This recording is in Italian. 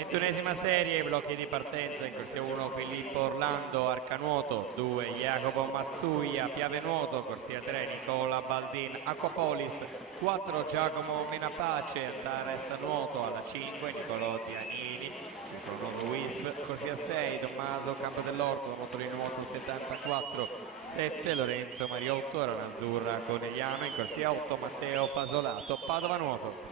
21esima serie, blocchi di partenza, in corsia 1 Filippo Orlando, Arcanuoto, 2 Jacopo Mazzuia, Piave Nuoto, corsia 3 Nicola Baldin, Acquapolis, 4 Giacomo Menapace, Antares Nuoto, alla 5 Nicolò Dianini, circolo 9 Wisp, corsia 6 Tommaso Campo dell'Orto, motore nuoto 74, 7 Lorenzo Mariotto, Rana Azzurra Conegliano, in corsia 8 Matteo Fasolato, Padova Nuoto.